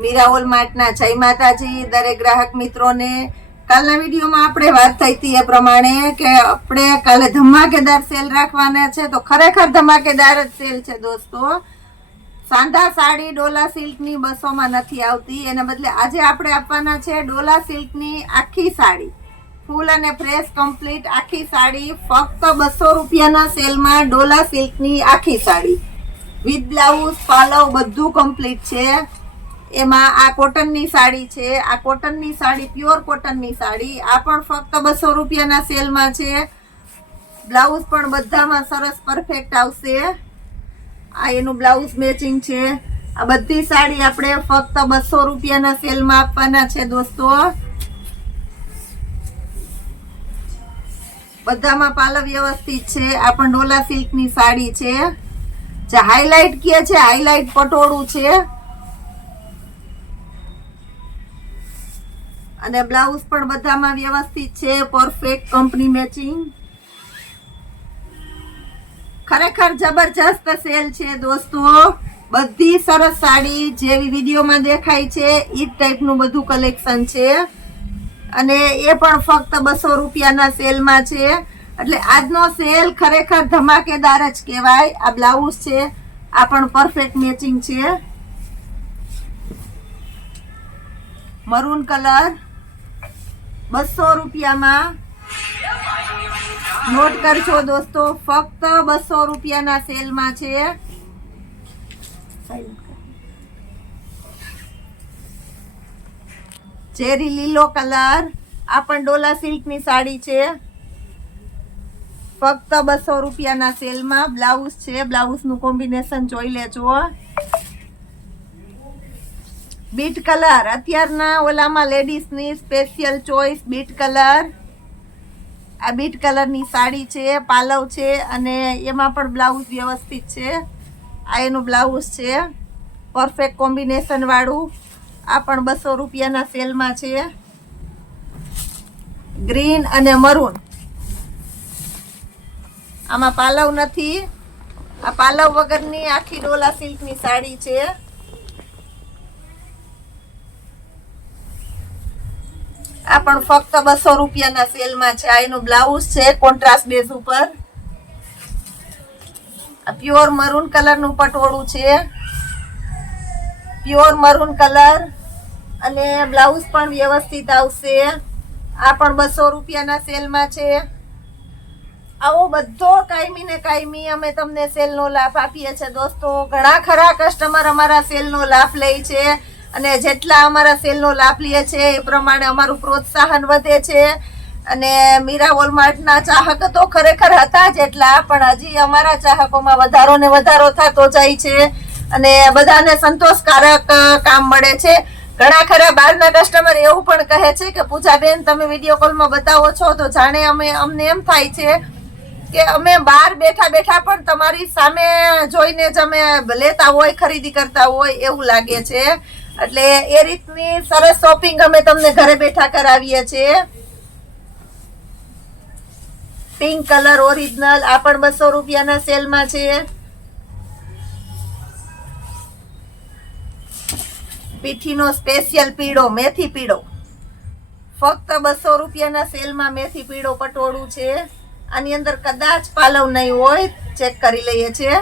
મીરા હોલમાર્ટના જય માતાજી દરેક ગ્રાહક મિત્રોને। કાલના વિડીયોમાં આપણે વાત થઈ હતી એ પ્રમાણે કે આપણે કાલે ધમાકેદાર સેલ રાખવાના છે, તો ખરેખર ધમાકેદાર જ સેલ છે દોસ્તો। સાંધા સાડી ડોલા સિલ્કની 200માં નથી આવતી, એના બદલે આજે આપણે આપવાના છે ડોલા સિલ્કની આખી સાડી, ફૂલ અને ફ્રેશ કમ્પ્લીટ આખી સાડી ફક્ત 200 રૂપિયાના સેલમાં। ડોલા સિલ્કની આખી સાડી વિથ બ્લાઉઝ પાલવ બધું કમ્પ્લીટ છે। એમાં આ કોટનની સાડી છે, આ કોટનની સાડી પ્યોર કોટનની સાડી, આ પણ ફક્ત 200 રૂપિયાના સેલમાં છે। બ્લાઉઝ પણ બધામાં સરસ પરફેક્ટ આવશે। આ એનું બ્લાઉઝ મેચિંગ છે। આ બધી સાડી આપણે ફક્ત 200 રૂપિયાના સેલમાં આપવાના છે દોસ્તો। બધામાં પાલવ વ્યવસ્થિત છે। આ પણ ડોલા સિલ્કની સાડી છે, જે હાઈલાઇટ કહે છે, હાઈલાઇટ પટોળું છે અને બ્લાઉઝ પણ બધામાં વ્યવસ્થિત છે, પરફેક્ટ કંપની મેચિંગ। ખરેખર જબરજસ્ત સેલ છે દોસ્તો। બધી સરસ સાડી જેવી વિડીયોમાં દેખાય છે એ ટાઈપનું બધું કલેક્શન છે અને એ પણ ફક્ત 200 રૂપિયાના સેલમાં છે। એટલે આજનો સેલ ખરેખર ધમાકેદાર જ કહેવાય। આ બ્લાઉઝ છે, આ પણ પરફેક્ટ મેચિંગ છે, મરૂન કલર 200 રૂપિયામાં। નોટ કરજો દોસ્તો, ફક્ત 200 રૂપિયાના સેલમાં છે। ચેરી લીલો કલર, આ પણ ડોલા સિલ્કની સાડી છે, ફક્ત 200 રૂપિયાના સેલમાં। બ્લાઉઝ છે, બ્લાઉઝનું કોમ્બિનેશન જોઈ લેજો। બીટ કલર, અત્યારના ઓલામાં લેડીઝની સ્પેશિયલ ચોઈસ બીટ કલર। આ બીટ કલરની સાડી છે, પાલવ છે અને એમાં પણ બ્લાઉઝ વ્યવસ્થિત છે। આ એનું બ્લાઉઝ છે, પરફેક્ટ કોમ્બિનેશન વાળું। આ પણ 200 રૂપિયાના સેલમાં છે। ગ્રીન અને મરૂન, આમાં પાલવ નથી, આ પાલવ વગરની આખી ડોલા સિલ્કની સાડી છે। આ પણ ફક્ત 200 રૂપિયાના સેલમાં છે। આ એનું બ્લાઉઝ છે કોન્ટ્રાસ્ટ બેઝ ઉપર। આ પ્યોર મરૂન કલરનું પટોળું છે, પ્યોર મરૂન કલર અને બ્લાઉઝ પણ વ્યવસ્થિત આવશે। આ પણ 200 રૂપિયાના સેલમાં છે। આવો બધો કાયમી ને કાયમી અમે તમને સેલનો લાભ આપીએ છીએ દોસ્તો। ઘણા ખરા કસ્ટમર અમારા સેલનો લાભ લે છે અને જેટલા અમારા સેલનો લાભ લે છે એ પ્રમાણે અમારું પ્રોત્સાહન વધે છે। અને મીરા હોલમાર્ટના ચાહક તો ખરેખર હતા જ એટલા, પણ હજી અમારા ચાહકોમાં વધારો ને વધારો થતો જાય છે અને બધાને સંતોષકારક કામ મળે છે। ઘણા ખરા બહારના કસ્ટમર એવું પણ કહે છે કે પૂજાબેન તમે વિડીયો કોલમાં બતાવો છો તો જાણે અમને એમ થાય છે કે અમે બહાર બેઠા બેઠા પણ તમારી સામે જોઈને જ અમે લેતા હોય, ખરીદી કરતા હોય એવું લાગે છે। એટલે એ રીતની સરસ શોપિંગ અમે તમને ઘરે બેઠા કરાવીએ છીએ। પિંક કલર ઓરિજિનલ, આ પણ 200 રૂપિયાના સેલમાં છે। પીઠીનો સ્પેશિયલ પીળો, મેથી પીળો, ફક્ત 200 રૂપિયાના સેલમાં મેથી પીળો પટોળું છે। આની અંદર કદાચ પાલવ નહીં હોય, ચેક કરી લઈએ છીએ।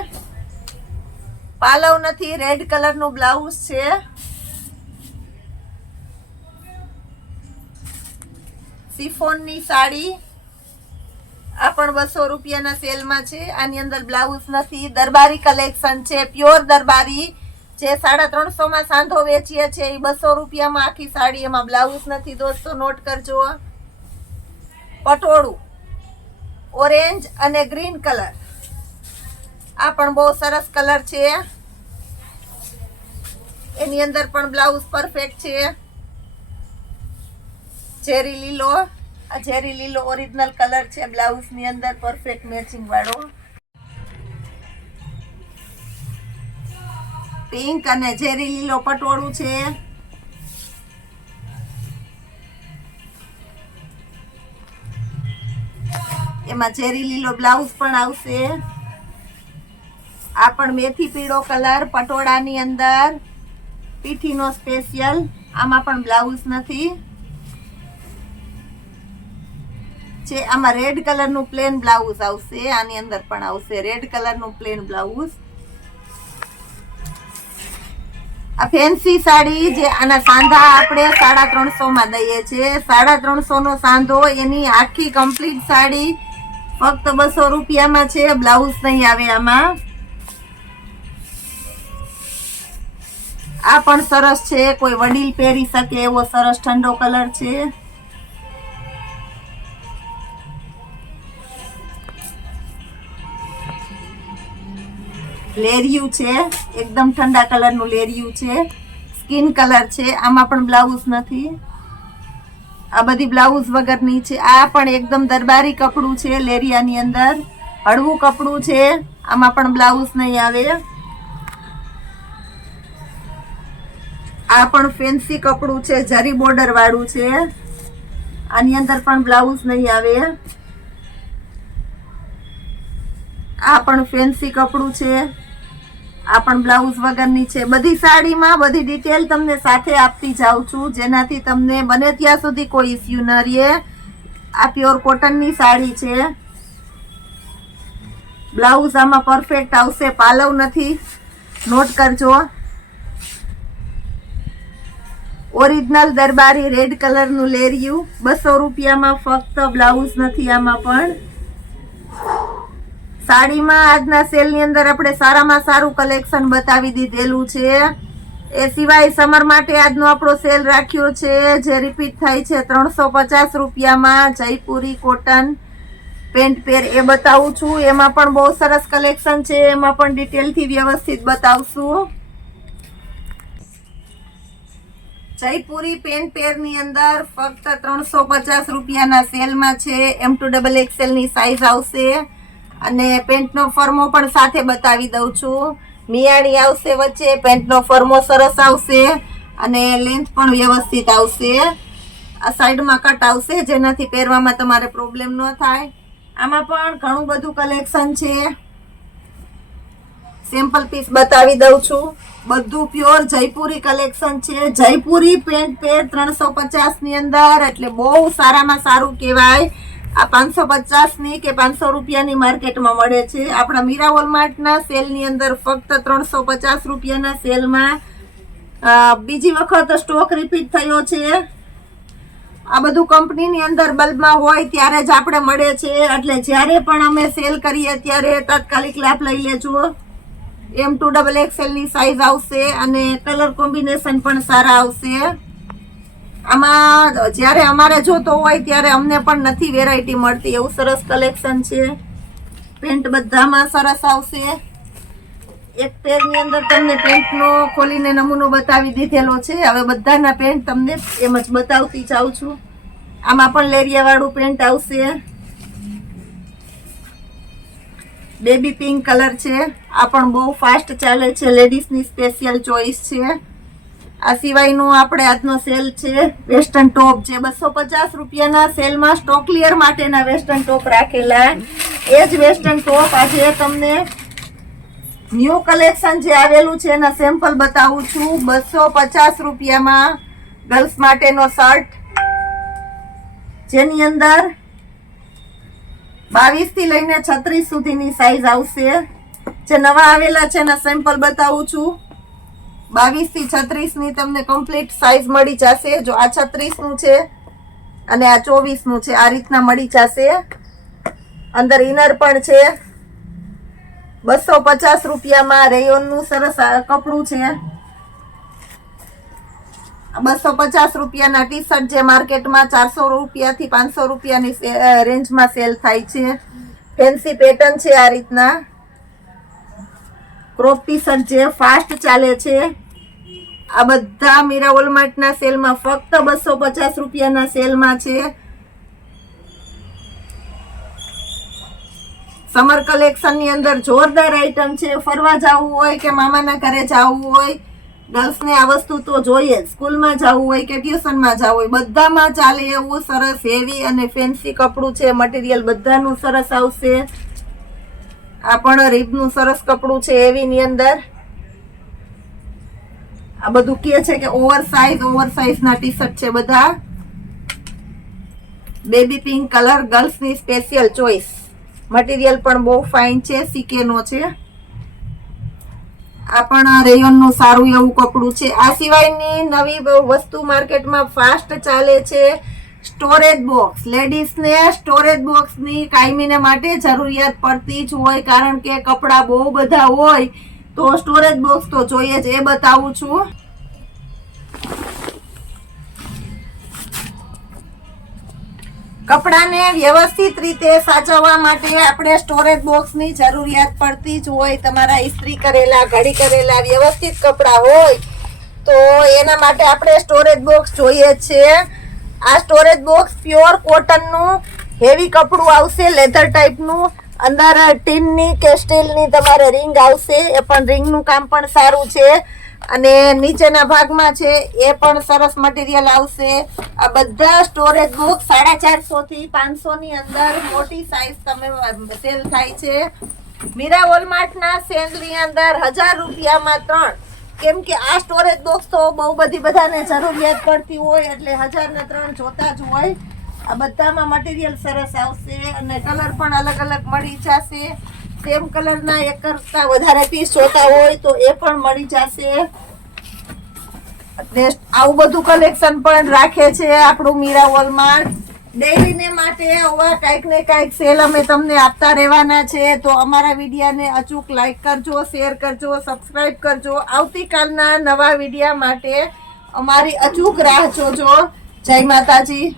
પાલવ નથી, રેડ કલરનું બ્લાઉઝ છે। સિફોનની સાડી, આ પણ 200 રૂપિયાના સેલમાં છે। આની અંદર બ્લાઉઝ નથી, દરબારી કલેક્શન છે, પ્યોર દરબારી, જે 350માં સાંધો વેચીએ છે એ 200 રૂપિયામાં આખી સાડી, એમાં બ્લાઉઝ નથી દોસ્તો, નોટ કરજો। પટોળું ઓરેન્જ અને ગ્રીન કલર, આ પણ બહુ સરસ કલર છે, એની અંદર પણ બ્લાઉઝ પરફેક્ટ છે। ચેરી લીલો, આ ચેરી લીલો ઓરિજિનલ કલર છે, બ્લાઉઝની અંદર પરફેક્ટ મેચિંગ વાળો। પિંક અને ચેરી લીલો પટોળું છે, એમાં ચેરી લીલો બ્લાઉઝ પણ આવશે। આ પણ મેથી પીળો કલર પટોળાની અંદર, પીઠીનો સ્પેશિયલ, આમાં પણ બ્લાઉઝ નથી છે. આમાં રેડ કલરનું પ્લેન બ્લાઉઝ આવશે, આની અંદર પણ આવશે રેડ કલરનું પ્લેન બ્લાઉઝ. આ ફેન્સી સાડી જે આના સાંધા આપણે 350 માં દઈએ છીએ. 350 નો સાંધો, એની આખી કમ્પ્લીટ સાડી ફક્ત 200 રૂપિયામાં છે. બ્લાઉઝ નહીં આવે આમાં. આ પણ સરસ છે, કોઈ વડીલ પહેરી શકે એવો સરસ ઠંડો કલર છે. લેરિયું છે, એકદમ ઠંડા કલરનું લેરિયું છે, સ્કિન કલર છે. આમાં પણ બ્લાઉઝ નથી, આ બધી બ્લાઉઝ વગરની છે. આ પણ એકદમ દરબારી કપડું છે, લેરિયાની અંદર હળવું કપડું છે. આમાં પણ બ્લાઉઝ નહીં આવે. આ પણ ફેન્સી કપડું છે, જરી બોર્ડર વાળું છે. આની અંદર પણ બ્લાઉઝ નહીં આવે. આ પણ ફેન્સી કપડું છે, આ પણ બ્લાઉઝ વગરની છે. બધી સાડીમાં બધી ડિટેલ તમને સાથે આપતી જાઉં છું, જેનાથી તમને બને ત્યાં સુધી કોઈ ઇસ્યુ ન રહે. આ પ્યોર કોટનની સાડી છે. બ્લાઉઝ આમાં પરફેક્ટ આવશે, પાલવ નથી, નોટ કરજો. ઓરિજિનલ દરબારી રેડ કલરનું લેરિયું 200 રૂપિયામાં ફક્ત, બ્લાઉઝ નથી આમાં પણ. સાડીમાં આજના સેલની અંદર આપણે સારામાં સારું કલેક્શન બતાવી દીધેલું છે. એ સિવાય સમર માટે આજનો આપણો સેલ રાખ્યો છે, જે રિપીટ થાય છે 350 રૂપિયામાં. જયપુરી કોટન પેન્ટ પેર એ બતાવું છું. એમાં પણ બહુ સરસ કલેક્શન છે, એમાં પણ ડિટેલથી વ્યવસ્થિત બતાવશું. જયપુરી પેન્ટ પેરની અંદર ફક્ત 350 રૂપિયાના સેલમાં છે. M2XXL ની સાઈઝ આવશે અને પેન્ટનો ફર્મો પણ સાથે બતાવી દઉં છું. મિયાણી આવશે વચ્ચે, પેન્ટનો ફર્મો સરસ આવશે અને લેન્થ પણ વ્યવસ્થિત આવશે. આ સાઈડમાં કટ આવશે, જેનાથી પહેરવામાં તમારે પ્રોબ્લેમ ન થાય. આમાં પણ ઘણું બધું કલેક્શન છે, સેમ્પલ પીસ બતાવી દઉં છું. બધું પ્યોર જયપુરી કલેક્શન છે. જયપુરી પેન્ટ પેર 350 ની અંદર, એટલે બહુ સારામાં સારું કહેવાય. આ 550 ની કે 500 રૂપિયાની માર્કેટમાં મળે છે. આપણા મીરા વોલમાર્ટના સેલની અંદર ફક્ત 350 રૂપિયાના સેલમાં બીજી વખત સ્ટોક રિપીટ થયો છે. આ બધું કંપનીની અંદર બલ્બમાં હોય ત્યારે જ આપણે મળે છે, એટલે જ્યારે પણ અમે સેલ કરીએ ત્યારે તાત્કાલિક લાભ લઈ લેજો. M2XXL ની સાઈઝ આવશે અને કલર કોમ્બિનેશન પણ સારા આવશે. આમાં જ્યારે અમારે જોતો હોય ત્યારે અમને પણ નથી વેરાયટી મળતી, એવું સરસ કલેક્શન છે. પેન્ટ બધામાં સરસ આવશે. એક પેરની અંદર તમને પેન્ટનો ખોલીને નમૂનો બતાવી દીધેલો છે. હવે બધાના પેન્ટ તમને એમ જ બતાવતી જાઉં છું. આમાં પણ લેરિયા વાળું પેન્ટ આવશે. બેબી પિંક કલર છે. આ પણ બહુ ફાસ્ટ ચાલે છે, લેડીઝની સ્પેશિયલ ચોઈસ છે. આ સિવાયનું આપણે આજનો સેલ છે વેસ્ટર્ન ટોપ, જે 250 રૂપિયાના સેલમાં સ્ટોક ક્લિયર માટેના વેસ્ટર્ન ટોપ રાખેલા. એ જ વેસ્ટર્ન ટોપ આજે તમને ન્યૂ કલેક્શન જે આવેલું છે એના સેમ્પલ બતાવું છું. 250 રૂપિયામાં ગર્લ્સ માટેનો શર્ટ, જેની અંદર 22 થી લઈને 36 સુધીની સાઈઝ આવશે. જે નવા આવેલા છે એના સેમ્પલ બતાવું છું. 22 થી 36 ની તમને કમ્પ્લીટ સાઈઝ મળી જશે. જો આ 36 નું છે અને આ 24 નું છે, આ રીતના મળી જશે. અંદર ઇનર પણ છે. 250 રૂપિયામાં રેયોનનું સરસ કપડું છે. 250 રૂપિયાના ટી શર્ટ જે માર્કેટમાં 400 રૂપિયાથી 500 રૂપિયાની રેન્જમાં સેલ થાય છે. ફેન્સી પેટર્ન છે. આ રીતના ક્રોપ ટી શર્ટ જે ફાસ્ટ ચાલે છે. આ બધા મીરા વોલમાર્ટના સેલમાં ફક્ત 250 રૂપિયાના સેલમાં છે. સમર કલેક્શન ની અંદર જોરદાર આઈટમ છે. ફરવા જવું હોય કે મામાના ઘરે જવું હોય, ગર્લ્સને આ વસ્તુ તો જોઈએ જ. સ્કૂલમાં જવું હોય કે ટ્યુશનમાં જવું હોય, બધામાં ચાલે એવું સરસ હેવી અને ફેન્સી કપડું છે. મટીરિયલ બધાનું સરસ આવશે. આ પણ રીબનું સરસ કપડું છે હેવીની અંદર. આ બધું કે છે કે ઓવર સાઇઝ ના ટી શર્ટ છે બધા. બેબી પિંક કલર, ગર્લ્સ ની સ્પેશિયલ ચોઇસ. મટીરિયલ પણ બહુ ફાઇન છે, સીકે નો છે. આ પણ રેયોન નું સારું એવું કપડું છે. આ સિવાયની નવી વસ્તુ માર્કેટમાં ફાસ્ટ ચાલે છે, સ્ટોરેજ બોક્સ. લેડીઝ ને સ્ટોરેજ બોક્સ ની કાયમીને માટે જરૂરિયાત પડતી જ હોય, કારણ કે કપડા બહુ બધા હોય તો સ્ટોરેજ બોક્સ તો જોઈએ જ. એ બતાવું છું. કપડાને વ્યવસ્થિત રીતે સાચવવા માટે આપણે સ્ટોરેજ બોક્સની જરૂરિયાત પડતી જ હોય. તમારા ઇસ્ત્રી કરેલા, ઘડી કરેલા વ્યવસ્થિત કપડા હોય તો એના માટે આપણે સ્ટોરેજ બોક્સ જોઈએ છે. આ સ્ટોરેજ બોક્સ પ્યોર કોટનનું હેવી કપડું આવશે, લેધર ટાઈપનું. અંદર ટીનની કે સ્ટીલની તમારે રિંગ આવશે, એ પણ રિંગનું કામ પણ સારું છે. અને નીચેના ભાગમાં છે એ પણ સરસ મટીરિયલ આવશે. આ બધા સ્ટોરેજ બોક્સ 450 થી 500 ની અંદર મોટી સાઈઝ તમે સેલ થાય છે. મીરા વોલમાર્ટ ના સેલ ની અંદર 1000 રૂપિયામાં 3. કેમ કે આ સ્ટોરેજ બોક્સ તો બહુ બધી બધાને જરૂરિયાત પડતી હોય એટલે 1000 ના 3 જોતા જ હોય. આ બધામાં મટીરિયલ સરસ આવશે અને કલર પણ અલગ અલગ મળી જશે. સેમ કલરના એક કરતા વધારે પીસ જોતા હોય તો એ પણ મળી જશે. આવું બધું કલેક્શન પણ રાખે છે આપણું મીરા વોલમાર્ટ. ડેઈલી ને માટે આવા કાંઈક ને કાંઈક સેલ અમે તમને આપતા રહેવાના છે. તો અમારા વિડીયાને અચૂક લાઈક કરજો, શેર કરજો, સબસ્ક્રાઇબ કરજો. આવતીકાલના નવા વિડીયા માટે અમારી અચૂક રાહ જોજો. જય માતાજી.